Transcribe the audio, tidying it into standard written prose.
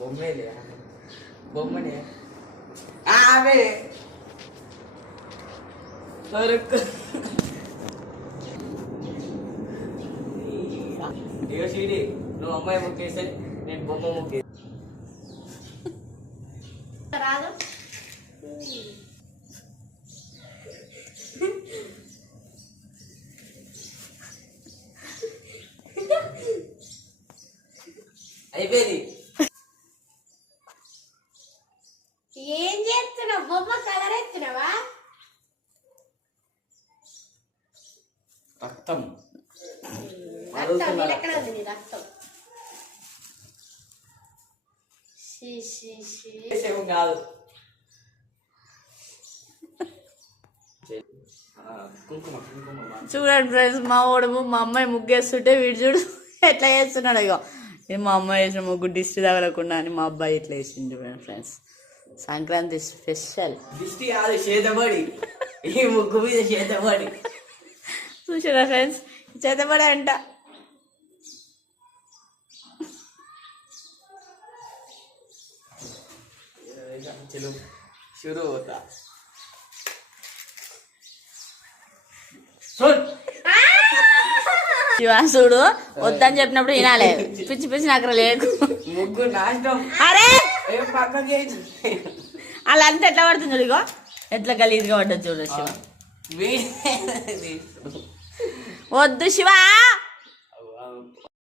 బొమ్మలే బొమ్మనే అవే ఇగో షీడి నువ్వు అమ్మాయి ముక్కేస్తే నేను బొమ్మ ముక్కే రాదు అయిపోయింది. ఏం చేస్తున్నావు? బొమ్మ కలర్ ఎత్తున్నావా? రక్తం ఎక్కడ ఉంది నీ రక్తం? కాదు కుంకుమ కుంకుమ. చూడండి ఫ్రెండ్స్, మా వాడు మా అమ్మాయి ముగ్గేస్తుంటే వీడు చూడు ఎట్లా చేస్తున్నాడు. ఇగో మా అమ్మాయి వేసిన ముగ్గు దిష్టి తగలకుండా అని మా అబ్బాయి ఇట్లా వేసిండు ఫ్రెండ్స్. సంక్రాంతి స్పెషల్ దిష్టి కాదు, చేతబడి. ఈ ముగ్గు మీద చేతబడి చూసారా ఫ్రెండ్స్, చేతబడి అంట. चलो शुरू होता శివాసుడు వద్దని చెప్పినప్పుడు వినాలే. పిచ్చి పిచ్చి నాకు లేకు ముగ్గు నాశనం. అరే పక్కకి అలా అంతా ఎట్లా పడుతుంది చూడు, ఇగో ఎట్లా గలీజ్గా పడ్డది చూడు. శివ వద్దు శివ.